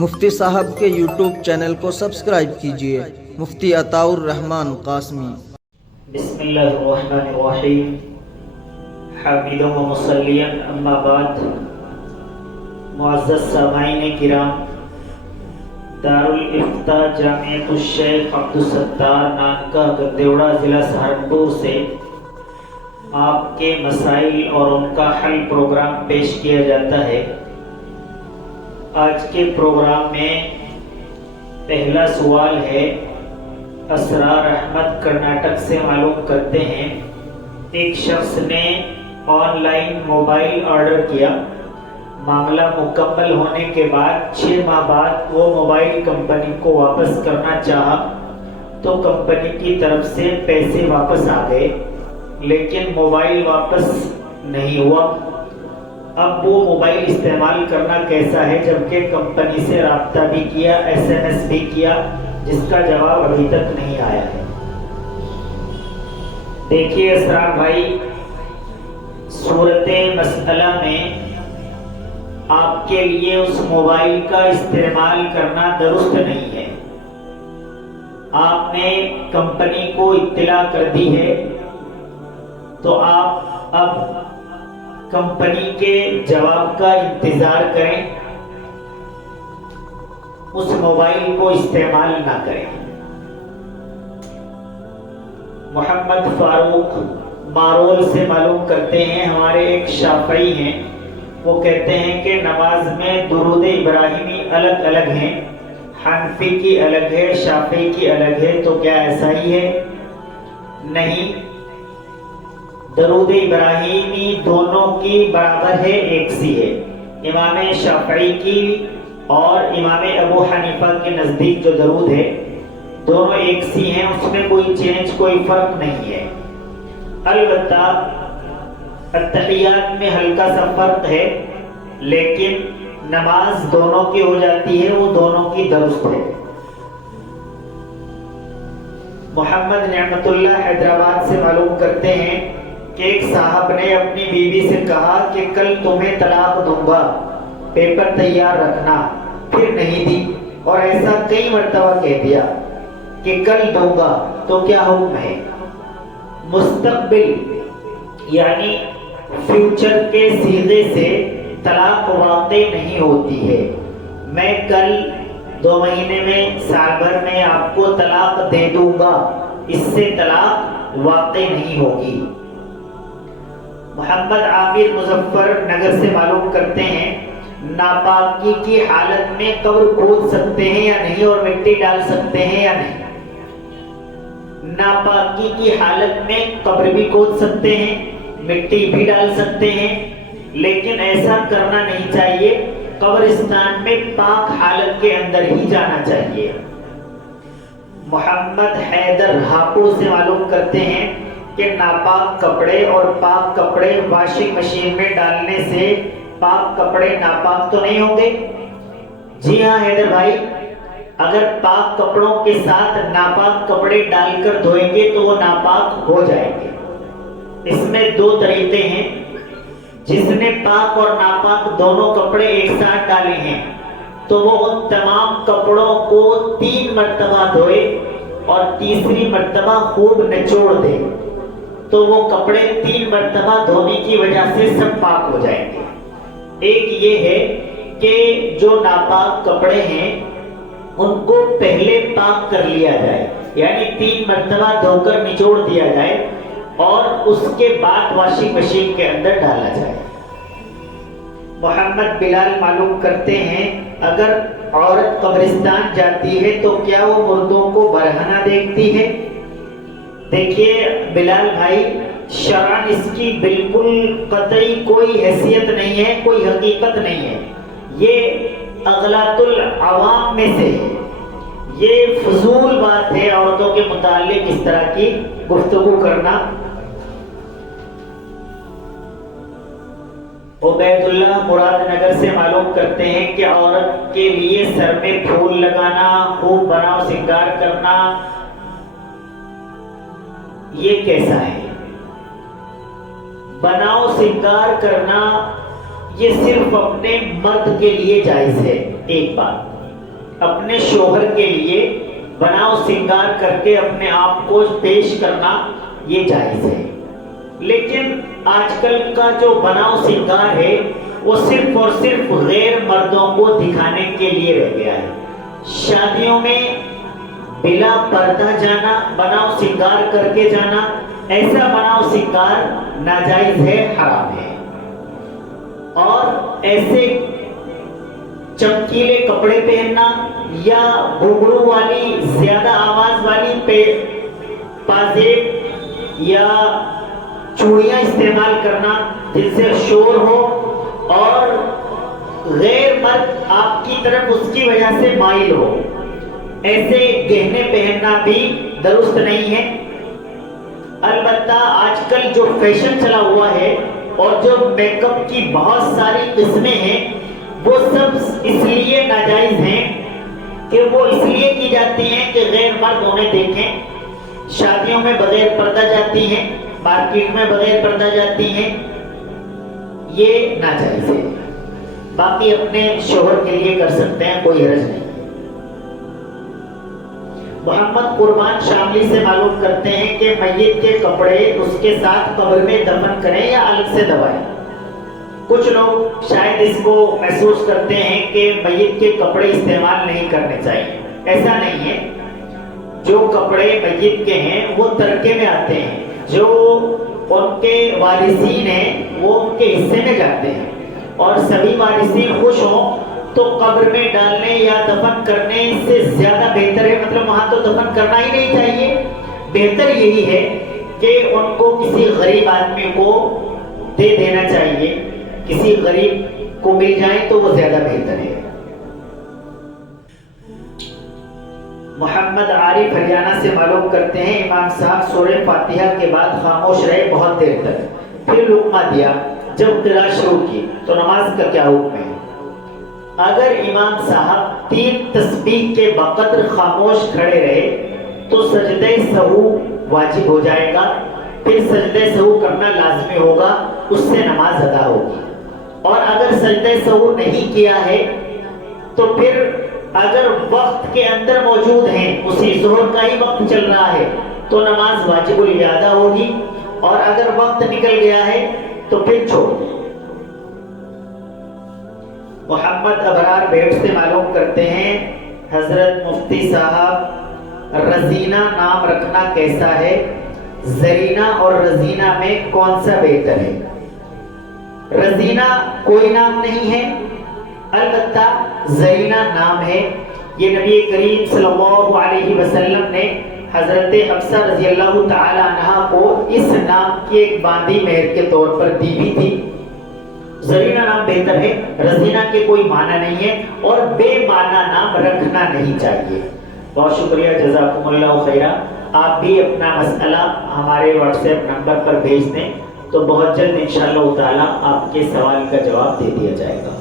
مفتی صاحب کے YouTube channel کو سبسکرائب کیجیے، مفتی عطاء الرحمن قاسمی۔ بسم اللہ الرحمن الرحیم، حامدا و مصلیا اما بعد۔ معزز سامعین کرام، دارالافتاء جامعۃ الشیخ عبدالستار نانکا گندیوڑا ضلع سہارنپور سے آپ کے مسائل اور ان کا حل پروگرام پیش کیا جاتا ہے۔ آج کے پروگرام میں پہلا سوال ہے، اسرار احمد کرناٹک سے معلوم کرتے ہیں، ایک شخص نے آن لائن موبائل آرڈر کیا، معاملہ مکمل ہونے کے بعد 6 ماہ بعد وہ موبائل کمپنی کو واپس کرنا چاہا تو کمپنی کی طرف سے پیسے واپس آ گئے، لیکن موبائل واپس نہیں ہوا۔ اب وہ موبائل استعمال کرنا کیسا ہے، جبکہ کمپنی سے رابطہ بھی کیا، SMS بھی کیا، جس کا جواب ابھی تک نہیں آیا ہے۔ دیکھیے اسرار بھائی، صورت مسئلہ میں آپ کے لیے اس موبائل کا استعمال کرنا درست نہیں ہے۔ آپ نے کمپنی کو اطلاع کر دی ہے تو آپ اب کمپنی کے جواب کا انتظار کریں، اس موبائل کو استعمال نہ کریں۔ محمد فاروق مارول سے معلوم کرتے ہیں، ہمارے ایک شافعی ہیں، وہ کہتے ہیں کہ نماز میں درود ابراہیمی الگ الگ ہیں، حنفی کی الگ ہے، شافعی کی الگ ہے، تو کیا ایسا ہی ہے؟ نہیں، درود ابراہیمی دونوں کی برابر ہے، ایک سی ہے۔ امام شافعی کی اور امام ابو حنیفہ کے نزدیک جو درود ہے دونوں ایک سی ہیں، اس میں کوئی چینج، کوئی فرق نہیں ہے۔ البتہ التحیات میں ہلکا سا فرق ہے، لیکن نماز دونوں کی ہو جاتی ہے، وہ دونوں کی درست ہے۔ محمد نعمت اللہ حیدرآباد سے معلوم کرتے ہیں کہ ایک صاحب نے اپنی بیوی سے کہا کہ کل تمہیں طلاق دوں گا، پیپر تیار رکھنا، پھر نہیں دی، اور ایسا کئی مرتبہ کہہ دیا کہ کل دوں گا، تو کیا حکم ہے؟ مستقبل یعنی فیوچر کے صیغے سے طلاق واقع نہیں ہوتی ہے۔ میں کل، 2 مہینے میں، سال بھر میں آپ کو طلاق دے دوں گا، اس سے طلاق واقع نہیں ہوگی۔ محمد عامر مظفر نگر سے معلوم کرتے ہیں، ناپاکی کی حالت میں قبر کھود سکتے ہیں یا نہیں، اور مٹی ڈال سکتے ہیں یا نہیں؟ ناپاکی کی حالت میں قبر بھی کھود سکتے ہیں، مٹی بھی ڈال سکتے ہیں، لیکن ایسا کرنا نہیں چاہیے، قبرستان میں پاک حالت کے اندر ہی جانا چاہیے۔ محمد حیدر ہاپوڑ سے معلوم کرتے ہیں کہ ناپاک کپڑے اور پاک کپڑے واشنگ مشین میں ڈالنے سے پاک کپڑے ناپاک تو نہیں ہوں گے؟ جی ہاں حیدر بھائی، اگر پاک کپڑوں کے ساتھ ناپاک کپڑے ڈال کر دھوئیں گے تو وہ ناپاک ہو جائیں گے۔ اس میں 2 طریقے ہیں، جس نے پاک اور ناپاک دونوں کپڑے ایک ساتھ ڈالے ہیں تو وہ ان تمام کپڑوں کو 3 مرتبہ دھوئے اور تیسری مرتبہ خوب نچوڑ دے، تو وہ کپڑے 3 مرتبہ دھونے کی وجہ سے سب پاک ہو جائیں گے۔ ایک یہ ہے کہ جو ناپاک کپڑے ہیں ان کو پہلے پاک کر لیا جائے، یعنی 3 مرتبہ دھو کر نچوڑ دیا جائے اور اس کے بعد واشنگ مشین کے اندر ڈالا جائے۔ محمد بلال معلوم کرتے ہیں، اگر عورت قبرستان جاتی ہے تو کیا وہ مردوں کو برہنہ دیکھتی ہے؟ دیکھیے بلال بھائی، شرعاً اس کی بالکل قطعی کوئی حیثیت نہیں ہے، کوئی حقیقت نہیں ہے، یہ اغلاط العوام میں سے ہے، یہ فضول بات ہے عورتوں کے متعلق اس طرح کی گفتگو کرنا۔ عبید اللہ مراد نگر سے معلوم کرتے ہیں کہ عورت کے لیے سر میں پھول لگانا، خوب بناؤ سنگار کرنا، یہ کیسا ہے؟ بناؤ سنگار کرنا یہ صرف اپنے مرد کے لیے جائز ہے، ایک بات۔ اپنے شوہر کے لیے بناؤ سنگار کر کے اپنے آپ کو پیش کرنا یہ جائز ہے. لیکن آج کل کا جو بناؤ سنگار ہے وہ صرف اور صرف غیر مردوں کو دکھانے کے لیے رہ گیا ہے. شادیوں میں بلا پردہ جانا، بناؤ سنگار کر کے جانا، ایسا بناؤ سنگار ناجائز ہے، حرام ہے. اور ایسے چمکیلے کپڑے پہننا یا گھنگرو والی زیادہ آواز والی پازیب یا چوڑیاں استعمال کرنا جن سے شور ہو اور غیر مرد آپ کی طرف اس کی وجہ سے مائل ہو، ایسے گہنے پہننا بھی درست نہیں ہے. البتہ آج کل جو فیشن چلا ہوا ہے اور جو میک اپ کی بہت ساری قسمیں ہیں وہ سب اس لیے ناجائز ہیں کہ وہ اس لیے کی جاتی ہیں کہ غیر مرد انہیں دیکھیں. شادیوں میں بغیر پردہ جاتی ہیں، مارکیٹ میں بغیر پردہ جاتی ہیں، یہ ناجائز ہے. باقی اپنے شوہر کے لیے کر سکتے ہیں، کوئی حرج نہیں. محمد قربان شاملی سے معلوم کرتے ہیں کہ میت کے کپڑے اس کے ساتھ قبر میں دفن کریں یا الگ سے دبائیں. کچھ لوگ شاید اس کو محسوس کرتے ہیں کہ میت کے کپڑے استعمال نہیں کرنے چاہیے. ایسا نہیں ہے. جو کپڑے میت کے ہیں وہ ترکے میں آتے ہیں، جو ان کے وارثین ہیں وہ ان کے حصے میں جاتے ہیں، اور سبھی وارثین خوش ہوں تو قبر میں ڈالنے یا دفن کرنے سے زیادہ بہتر ہے. مطلب وہاں تو دفن کرنا ہی نہیں چاہیے. بہتر یہی ہے کہ ان کو کسی غریب آدمی کو دے دینا چاہیے. کسی غریب کو مل جائے تو وہ زیادہ بہتر ہے. محمد عارف ہریانہ سے معلوم کرتے ہیں امام صاحب سورہ فاتحہ کے بعد خاموش رہے بہت دیر تک، پھر لقمہ دیا، جب قراءت شروع کی تو نماز کا کیا حکم ہے؟ اگر امام صاحب 3 تسبیح کے بقدر خاموش کھڑے رہے تو سجدہ سہو واجب ہو جائے گا، پھر سجدہ سہو کرنا لازمی ہوگا، اس سے نماز ادا ہوگی. اور اگر سجدہ سہو نہیں کیا ہے تو پھر اگر وقت کے اندر موجود ہیں، اسی ظہر کا ہی وقت چل رہا ہے تو نماز واجب الادا ہوگی، اور اگر وقت نکل گیا ہے تو پھر چھوڑ دیں. محمد ابرار بیٹ سے معلوم کرتے ہیں حضرت مفتی صاحب رزینہ نام رکھنا کیسا ہے؟ زرینہ اور رزینہ میں کون سا بہتر ہے؟ رزینہ کوئی نام نہیں ہے، البتہ زرینہ نام ہے. یہ نبی کریم صلی اللہ علیہ وسلم نے حضرت حفصہ رضی اللہ تعالی عنہا کو اس نام کی ایک باندی مہر کے طور پر دی بھی تھی. زرینہ نام بہتر ہے، رزینہ کے کوئی معنی نہیں ہے، اور بے معنی نام رکھنا نہیں چاہیے. بہت شکریہ، جزاکم اللہ خیرہ. آپ بھی اپنا مسئلہ ہمارے واٹس ایپ نمبر پر بھیج دیں تو بہت جلد انشاءاللہ تعالی آپ کے سوال کا جواب دے دیا جائے گا.